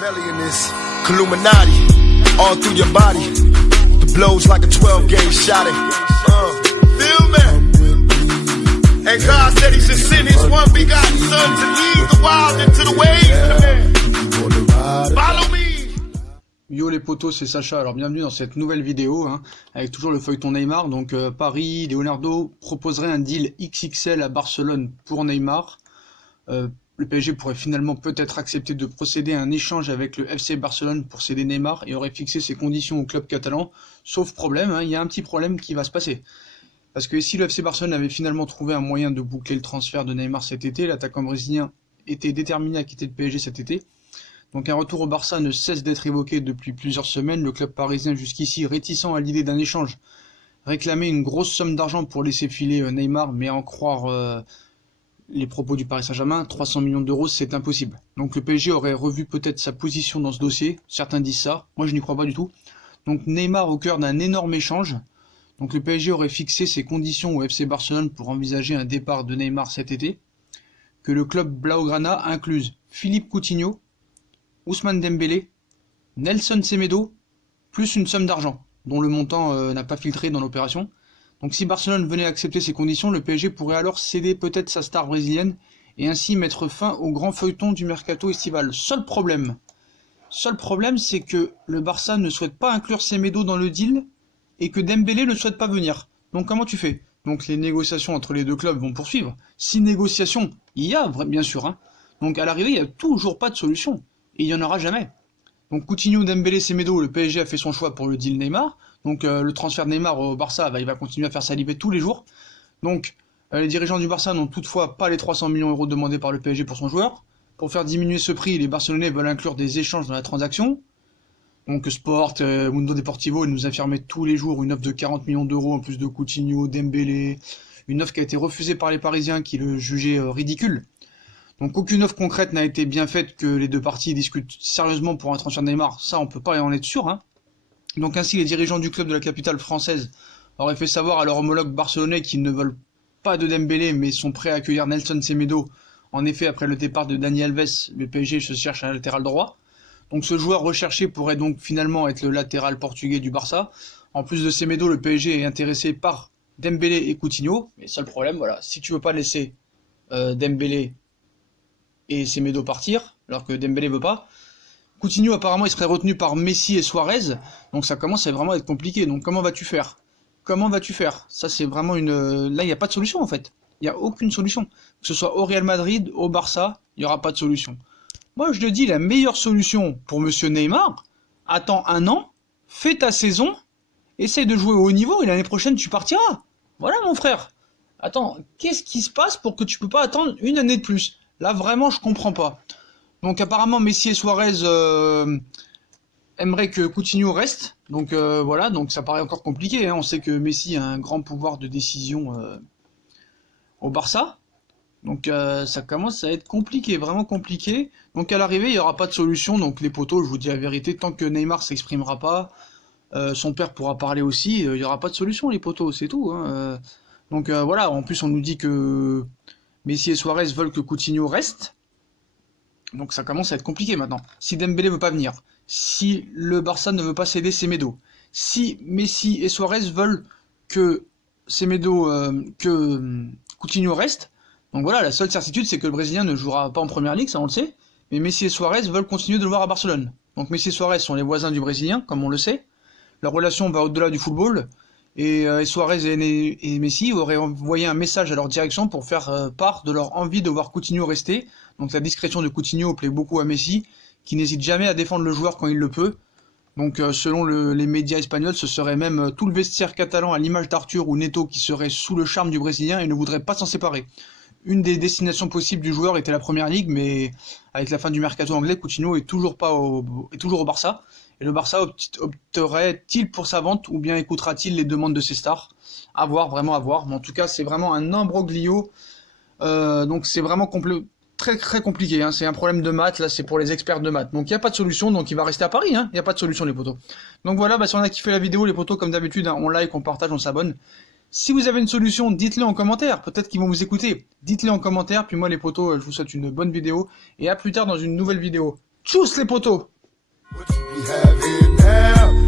Machiavelli in this Illuminati, all through your body. The blows like a 12-gauge shot. Feel me? And God said He should send His one begotten Son to lead the wild into the ways. Follow me. Yo les potos, c'est Sacha, alors bienvenue dans cette nouvelle vidéo, avec toujours le feuilleton Neymar. Donc Paris, Leonardo proposerait un deal XXL à Barcelone pour Neymar. Le PSG pourrait finalement peut-être accepter de procéder à un échange avec le FC Barcelone pour céder Neymar et aurait fixé ses conditions au club catalan. Sauf problème, il y a un petit problème qui va se passer. Parce que si le FC Barcelone avait finalement trouvé un moyen de boucler le transfert de Neymar cet été, l'attaquant brésilien était déterminé à quitter le PSG cet été. Donc un retour au Barça ne cesse d'être évoqué depuis plusieurs semaines, le club parisien jusqu'ici réticent à l'idée d'un échange réclamait une grosse somme d'argent pour laisser filer Neymar, mais à en croire les propos du Paris Saint-Germain, 300 millions d'euros c'est impossible. Donc le PSG aurait revu peut-être sa position dans ce dossier, certains disent ça, moi je n'y crois pas du tout. Donc Neymar au cœur d'un énorme échange, donc le PSG aurait fixé ses conditions au FC Barcelone pour envisager un départ de Neymar cet été, que le club Blaugrana incluse Philippe Coutinho, Ousmane Dembélé, Nelson Semedo, plus une somme d'argent, dont le montant n'a pas filtré dans l'opération. Donc si Barcelone venait accepter ces conditions, le PSG pourrait alors céder peut-être sa star brésilienne et ainsi mettre fin au grand feuilleton du mercato estival. Seul problème, c'est que le Barça ne souhaite pas inclure Semedo dans le deal et que Dembélé ne souhaite pas venir. Donc comment tu fais? Donc les négociations entre les deux clubs vont poursuivre. Si négociations, il y a bien sûr. Donc à l'arrivée, il n'y a toujours pas de solution. Et il n'y en aura jamais. Donc Coutinho, Dembélé, Semedo, le PSG a fait son choix pour le deal Neymar. Donc le transfert de Neymar au Barça, il va continuer à faire saliver tous les jours. Donc les dirigeants du Barça n'ont toutefois pas les 300 millions d'euros demandés par le PSG pour son joueur. Pour faire diminuer ce prix, les Barcelonais veulent inclure des échanges dans la transaction. Donc Sport, Mundo Deportivo, nous affirmaient tous les jours une offre de 40 millions d'euros en plus de Coutinho, Dembélé. Une offre qui a été refusée par les Parisiens qui le jugeaient ridicule. Donc aucune offre concrète n'a été bien faite, que les deux parties discutent sérieusement pour un transfert de Neymar, ça on peut pas en être sûr. Donc ainsi les dirigeants du club de la capitale française auraient fait savoir à leur homologue barcelonais qu'ils ne veulent pas de Dembélé mais sont prêts à accueillir Nelson Semedo. En effet, après le départ de Dani Alves, le PSG se cherche un latéral droit. Donc ce joueur recherché pourrait donc finalement être le latéral portugais du Barça. En plus de Semedo, le PSG est intéressé par Dembélé et Coutinho. Mais seul problème, voilà, si tu veux pas laisser Dembélé et Semedo partir, alors que Dembélé veut pas. Coutinho apparemment il serait retenu par Messi et Suarez, donc ça commence à vraiment être compliqué. Donc comment vas-tu faire? Ça c'est vraiment là il n'y a pas de solution en fait. Il n'y a aucune solution. Que ce soit au Real Madrid, au Barça, il n'y aura pas de solution. Moi je te dis la meilleure solution pour monsieur Neymar, attends un an, fais ta saison, essaye de jouer au haut niveau et l'année prochaine tu partiras. Voilà mon frère. Attends, qu'est-ce qui se passe pour que tu peux pas attendre une année de plus? Là, vraiment, je comprends pas. Donc, apparemment, Messi et Suarez aimeraient que Coutinho reste. Donc, voilà, donc ça paraît encore compliqué. On sait que Messi a un grand pouvoir de décision au Barça. Donc, ça commence à être compliqué, vraiment compliqué. Donc, à l'arrivée, il n'y aura pas de solution. Donc, les potos, je vous dis la vérité, tant que Neymar s'exprimera pas, son père pourra parler aussi, il n'y aura pas de solution, les potos, c'est tout. Donc, voilà, en plus, on nous dit que Messi et Suarez veulent que Coutinho reste. Donc ça commence à être compliqué maintenant. Si Dembélé veut pas venir, si le Barça ne veut pas céder Semedo, si Messi et Suarez veulent que Coutinho reste, donc voilà, la seule certitude c'est que le Brésilien ne jouera pas en première ligue, ça on le sait, mais Messi et Suarez veulent continuer de le voir à Barcelone. Donc Messi et Suarez sont les voisins du Brésilien, comme on le sait. Leur relation va au-delà du football. Et Suarez et Messi auraient envoyé un message à leur direction pour faire part de leur envie de voir Coutinho rester. Donc la discrétion de Coutinho plaît beaucoup à Messi, qui n'hésite jamais à défendre le joueur quand il le peut. Donc selon les médias espagnols, ce serait même tout le vestiaire catalan à l'image d'Arthur ou Neto qui serait sous le charme du Brésilien et ne voudrait pas s'en séparer. Une des destinations possibles du joueur était la Première Ligue, mais avec la fin du mercato anglais, Coutinho est toujours au Barça. Et le Barça opterait-il pour sa vente ou bien écoutera-t-il les demandes de ses stars? À voir, vraiment à voir. Mais en tout cas, c'est vraiment un imbroglio. Donc c'est vraiment très très compliqué. C'est un problème de maths. Là, c'est pour les experts de maths. Donc il n'y a pas de solution. Donc il va rester à Paris. Il n'y a pas de solution, les potos. Donc voilà, si on a kiffé la vidéo, les potos, comme d'habitude, on like, on partage, on s'abonne. Si vous avez une solution, dites-le en commentaire. Peut-être qu'ils vont vous écouter. Dites-le en commentaire. Puis moi, les potos, je vous souhaite une bonne vidéo. Et à plus tard dans une nouvelle vidéo. Tchuss les potos! What you be having now?